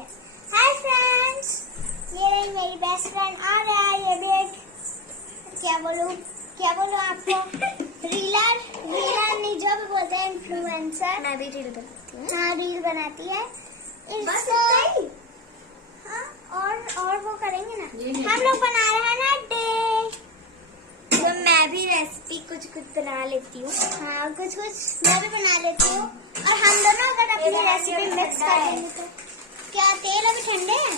Hi friends, ये मेरी best friend आ रहा है। ये भी एक क्या बोलूं आपको रीलर नहीं, जो भी बोलते हैं इन्फ्लुएंसर। मैं भी रील बनाती हूँ। हाँ, रील बनाती है इसको। हाँ, और वो करेंगे ना। हम लोग बना रहे हैं ना डे। तो मैं भी रेसिपी कुछ बना लेती हूँ। हाँ, कुछ मैं भी बना लेती हूँ। और हम दोनों अगर अपनी रेसिपी मिक्स कर देंगे तो क्या तेल अभी ठंडे हैं?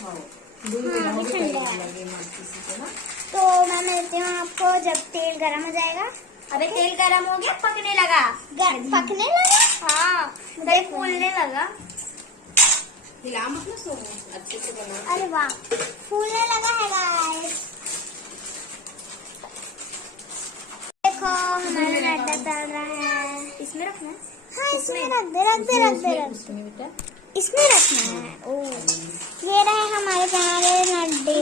हाँ, अभी ठंडे हैं। तो मैं मिलती हूँ आपको जब तेल गरम हो जाएगा। अबे तेल गरम हो गया, पकने लगा। पकने लगा? हाँ, फिर फूलने लगा। हिला मत ना, सो अच्छे से बना। अरे वाह, फूलने लगा है गाइस। देखो हमारा नड्डा तल रहा है। इसमें रखना है। हाँ, इसमें रख दे। इसमें रखना है। ओह, ये रहे हमारे प्यारे नड्डे।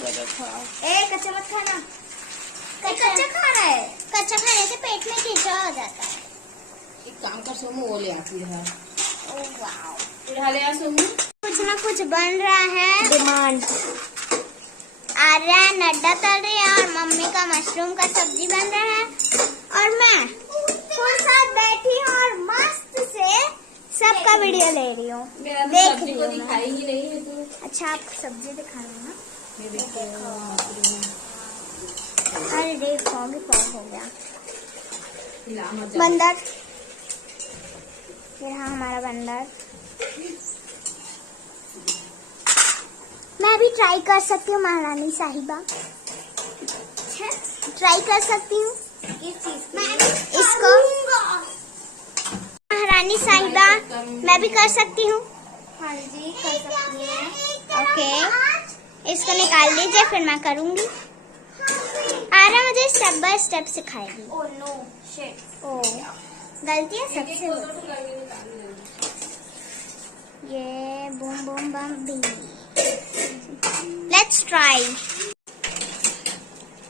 ये देखो। कच्चा मत खाना। कच्चा खाना है। कच्चा खाने से पेट में कीचड़ हो जाता है। एक काम कर सोमू, वो ले आती है। ओह वाओ, ले आ सोमू। कुछ ना कुछ बन रहा है। डिमांड आर्या नड्डा तल रही है और मम्मी का मशरूम का सब्जी बन रहा है और मैं फुल साथ बैठी हूँ और मस्त से सबका वीडियो ले रही हूँ। मेरा तो देख सब्जी रही को हूँ दिखाई ही नहीं है तू। अच्छा, आप सब्जी दिखा रहे हो ना? ये देखो। अरे देख, फॉग हो गया। हिला मत जा। बंदर, ये रहा हमारा बंदर। मैं भी ट्राई कर सकती हूँ महारानी साहिबा। ट्राई कर सकती हूँ इसको। महारानी साहिबा, मैं भी कर सकती हूँ। हाँ जी, कर सकती हैं। ओके, इसको निकाल लीजिए, फिर मैं करूँगी। आर्या मुझे स्टेप बाय स्टेप सिखाएगी। Oh no shit. ओ, गलतियाँ सबसे होती हैं। ये बूम बूम बम बी। Let's try.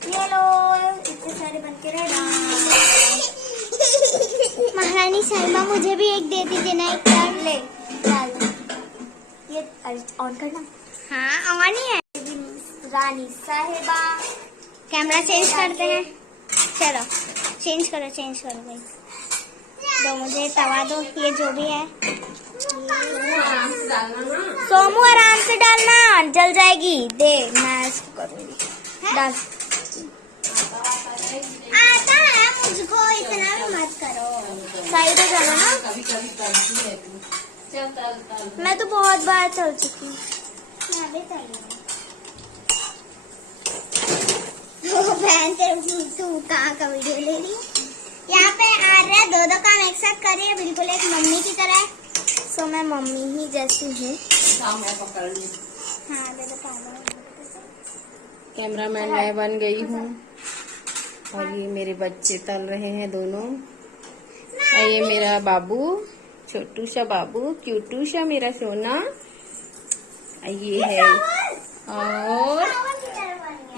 ये लो, इतने सारे बन के रेडी। महारानी साहिबा, मुझे भी एक दे दीजिए ना। एक बार ले डाल। ये ऑन करना। हाँ, ऑन ही है। रानी साहिबा, कैमरा चेंज करते हैं। चलो चेंज करो भाई। दो मुझे तवा दो, ये जो भी है। आराम से डालना ना। सोमू आराम से डालना, जल जाएगी। दे, मैं इसको करूँगी। डाल। आता है मुझको, इतना भी मत करो। साइड हो जाना ना। कभी कभी करती है तू। चल तल। मैं तो बहुत बार चल चुकी हूँ। मैं भी तली हूँ। बहन तेरे, तू कहाँ का वीडियो ले रही है? यहाँ पे आर्या दो काम एक साथ कर रही है, बिल्कुल एक मम्मी की तरह। सो मैं मम्मी ही जैसी हूँ। मैं पकड़ ली। हाँ, दे दो पापा। कैमरामैन मैं बन गई हूँ और ये मेरे बच्चे तल रहे हैं दोनों। और ये मेरा बाबू, छोटू सा बाबू, क्यूटू सा मेरा सोना। और ये है, और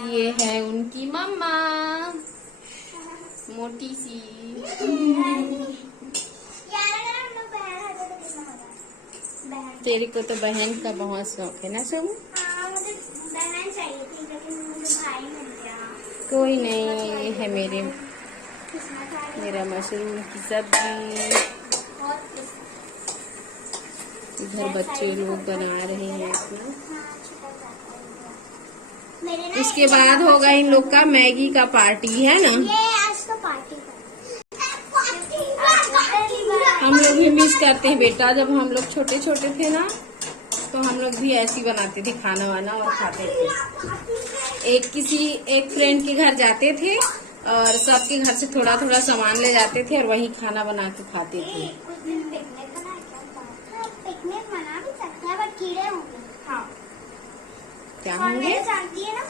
ये है उनकी मम्मा, मोटी सी। तेरे को तो बहन का बहुत शौक है ना सोमू? हाँ, मुझे बहन चाहिए थी, लेकिन मुझे भाई मिल गया। कोई नहीं, ये है मेरा मशरूम की सब्जी। इधर बच्चे लोग बना रहे हैं अपना। इसके बाद होगा इन लोग का मैगी का पार्टी, है ना? ये आज तो पार्टी हम लोग भी मिस करते हैं बेटा। जब हम लोग छोटे छोटे थे ना, तो हम लोग भी ऐसे ही बनाते थे खाना वाना और खाते थे। एक फ्रेंड के घर जाते थे और सबके घर से थोड़ा थोड़ा सामान ले जाते थे और वही खाना बना के खाते थे। कुछ दिन पिकनिक मना भी सकते हैं, बट कीड़े होंगे। हाँ, क्या होंगे? जानती है ना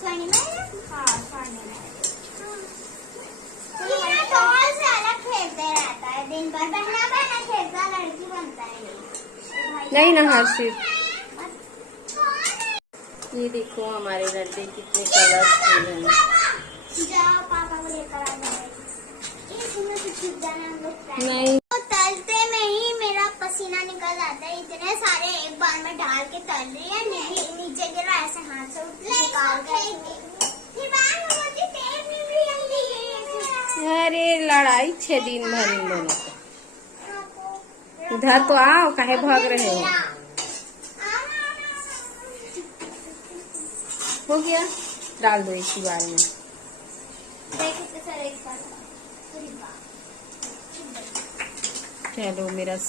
स्वर्णिमा? हाँ, स्वर्णिमा डॉल से अलग खेलते रहता है दिन भर। बहना खेलता, लड़की बनता है। नहीं ना हर्षित। ये देखो हमारे नड्डे कितने कलरफुल हैं। जाओ पापा को लेकर आ जाओ। इसमें से छुप जाना हम लोग। नहीं, तो तलते में ही जाता है। इतने सारे एक बार में डाल के तल रही है, नीचे गिरा ऐसे हाथ से निकाल के। अरे लड़ाई 6 दिन भर इन दोनों को। इधर तो आओ, काहे भाग रहे हो? हो गया, डाल दो इसी बार में। चलो मेरा